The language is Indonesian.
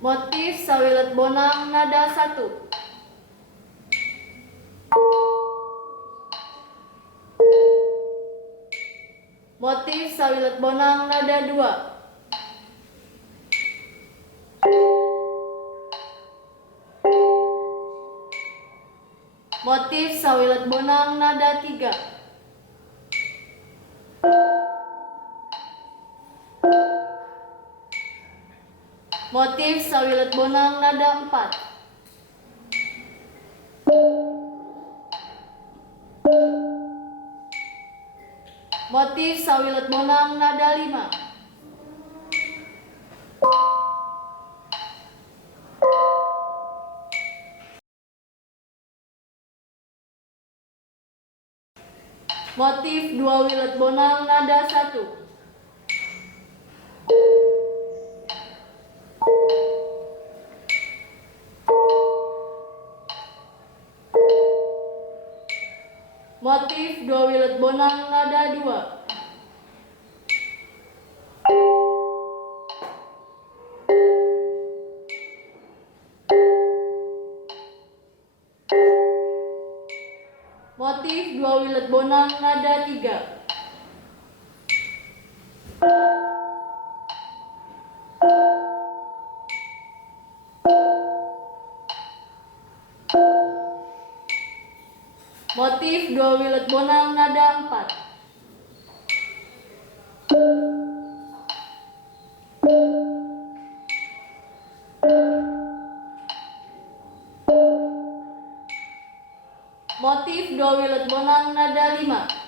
Motif sawilet bonang nada 1. Motif sawilet bonang nada 2. Motif sawilet bonang nada 3. Motif sawilet bonang nada 4. Motif sawilet bonang nada 5. Motif 2 wilet bonang nada 1. Motif 2 wilet bonang nada 2. Motif 2 wilet bonang nada 3. Motif 2 wilet bonang nada 4. Motif 2 wilet bonang nada 5.